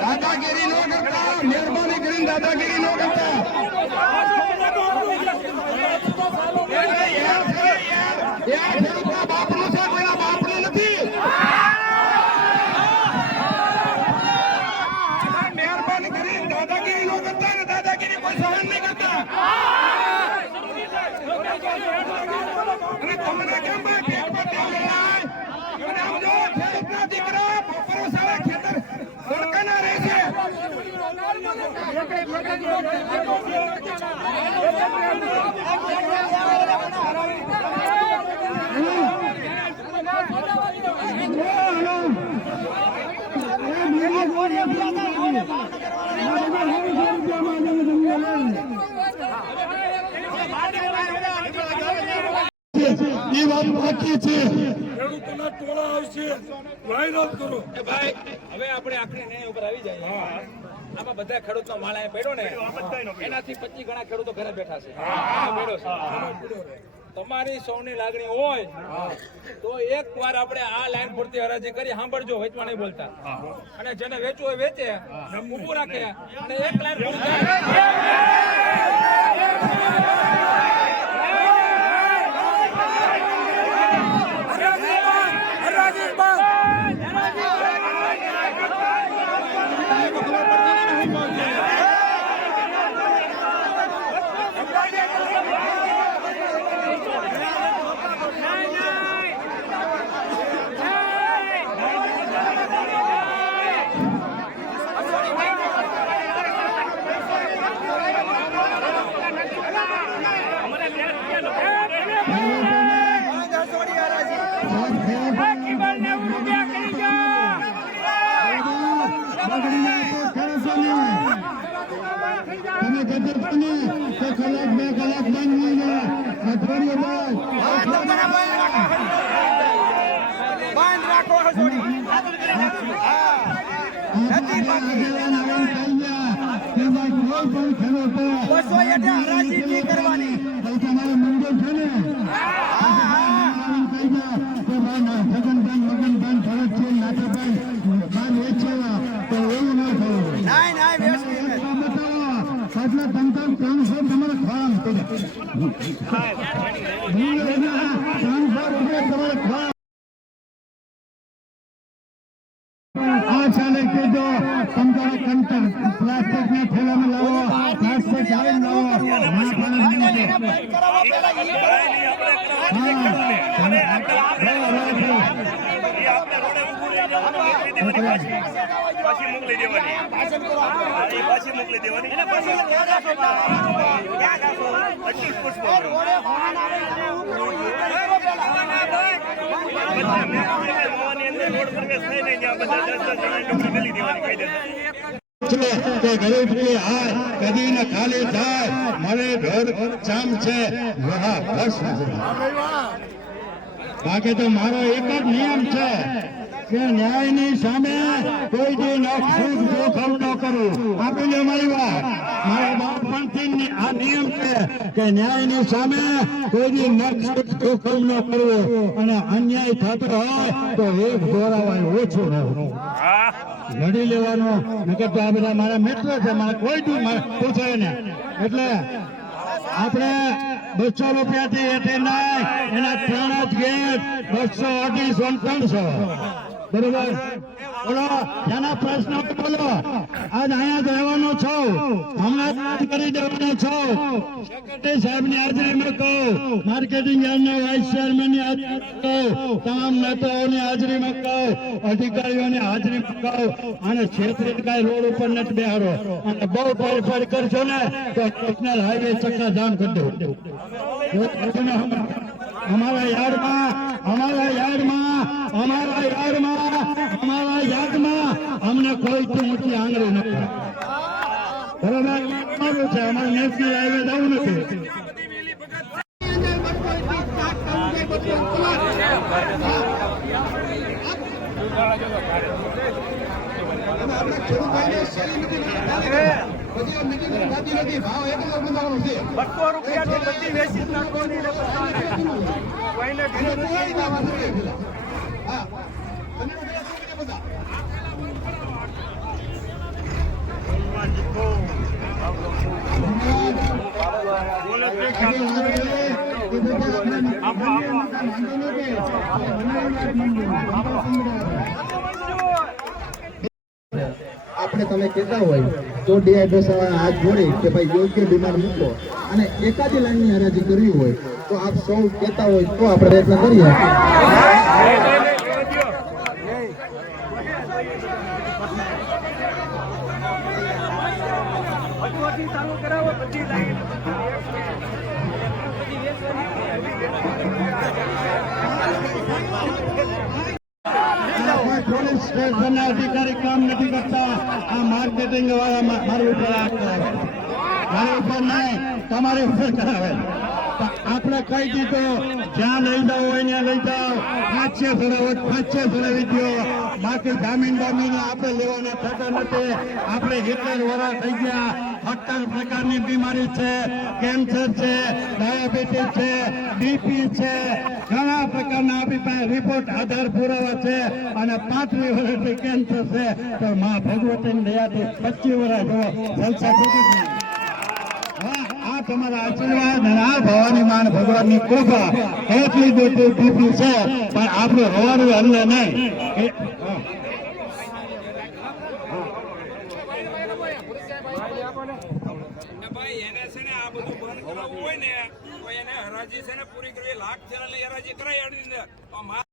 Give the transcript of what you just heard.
દાદાગીરી નો કરતા, મહેરબાની કરીને દાદાગીરી નો કરતા. બાપનું છે, કોઈના બાપનું નથી. મહેરબાની કરીને દાદાગીરી નો કરતા ને દાદાગીરી કોઈ સહન નહીં કરતા. અને તમને કેમ ભાઈ પેટ પર તેલ લેવાય? અને આમ જો ખેડૂતના દીકરા બપોરો સારા ખેતર સડકાના રહે છે. એ વાત બાકી છે. ખેડૂતોના ટોળા આવશે, વાયરલ કરો. ભાઈ હવે આપણે આખરી ન્યાય ઉપર આવી જાય. આમાં બધા ખેડૂતનો માળ અહીંયા પડ્યો ને, એનાથી 25 ગણા ખેડૂતો ઘરે બેઠા છે. તમારી સૌની લાગણી હોય તો એક વાર આપણે આ લાઈન પૂરતી હરાજી કરી. સાંભળજો, વેચવા નહીં બોલતા. અને જેને વેચવું હોય વેચે, ઊભું રાખે અને એક લાઈન પૂરી કલાક 2 કલાક બંધ નહીં જાય. અઠવાડિયે બંધ રાખો. હરાજી નહીં કરવાની. તમારે મંદિર છે ને જગનભાઈ મગનભાઈ ભરતસિંહ નાથાભાઈ બાર વેચેલા તો એવું ના થયું. એટલે તંત્ર 300 તમારે ખોરાક થઈ જાય. 300 રૂપિયા તમારે ખોરાક. આ ચાલે કીધો તમારે કંટર પ્લાસ્ટિક ના થેલામાં લાવો, પ્લાસ્ટિક આવીને લાવો. પાછી મોકલી દેવાની. ગરીબ ની હાર કદી ને ખાલી થાય. મારે ઘર ચામ છે, બાકી તો મારો એક જ નિયમ છે કે ન્યાયની સામે કોઈ દી જોખમ ન કરવું. આપી લે મારી વાત. મારા બાળપણથી આ નિયમ છે કે ન્યાયની સામે કોઈ દી જોખમ ન કરવું. અને અન્યાય થતો હોય તો એક દોરાવાય ઓછું રહેવું, લડી લેવાનો. નકર તો આ બધા મારા મિત્ર છે, મારા કોઈ દી પૂછાય ને. એટલે આપણે 200 રૂપિયાથી એથી નહીં, એના 3 જ ગેટ 200, 250, 300. બરોબર? બોલો, એના પ્રશ્નો બોલો. આજ અહીંયા રહેવાનો છો, હમણાં કરી દેવાનો છો. સેક્રેટરી સાહેબની હાજરીમાં કહો, માર્કેટિંગ યાર્ડના વાઇસ ચેરમેનની હાજરીમાં કહો, તમામ નેતાઓની હાજરીમાં કહો, અધિકારીઓની હાજરીમાં કહો. અને ક્ષેત્રીય રોડ ઉપર નથી બેહારો. અને બહુ ફેરફાર કરશો ને તો નેશનલ હાઈવે ચક્કાજામ કરી દો. અમારા યાર્ડમાં અમને કોઈ ઊંચી આંગળી નથી. બરોબર? અમારું છે, અમારે નેશનલ હાઈવે જવું નથી. બધી મીટિંગ થતી નથી. ભાવ 1000 બંધાવાનો છે. 200 રૂપિયાની બધી વેચી જ નાખવાની ને બધાને. કોઈને એને કોઈ ના વાત નથી. હા અને પેલા શું કરે બધા આપણે તમે કહેતા હોય તો ડીઆઈડ્રેસ હાથ જોડી કે ભાઈ યોગ્ય બીમાર મૂકો અને એકાદી લાઈનની હરાજી કરવી હોય તો આપ સૌ કહેતા હોય તો આપણે પ્રયત્ન કરીએ. ચાલુ કરાવો બધી લાઈન પોલીસ સ્ટેશનના અધિકારી કામ નથી કરતા. આ માર્કેટિંગ વાળા મારી ઉપર હાથ કરાવે, મારી ઉપર નહીં તમારી ઉપર કરાવે. આપણે કહી દીધું જ્યાં લઈ જાવ હોય ત્યાં લઈ જાઓ. 500 ચડાવી દો. બાકી જામીન આપણે લેવાના થતા નથી. આપણે 70 વર્ષ થઈ ગયા. 70 પ્રકારની બીમારી છે, કેન્સર છે, ડાયાબિટીસ છે, બીપી છે, ઘણા પ્રકારના આપણી પાસે રિપોર્ટ આધાર પુરાવા છે. અને 35 વર્ષથી કેન્સર છે તો માં ભગવતીની દયાથી 25 વર્ષ જો જલસા થતી જ નહીં. આ તમારા આશીર્વાદ અને આ ભવાની માન ભગવાનની કૃપા એટલી મોટી બીપી છે પણ આપણે હોવાનું હલ્લે નહીં. ભાઈ એને છે ને આ બધું બંધ કરાવવું હોય ને તો એને હરાજી છે ને પૂરી કરવી. લાખ ચેનલ ની હરાજી કરાય એની અંદર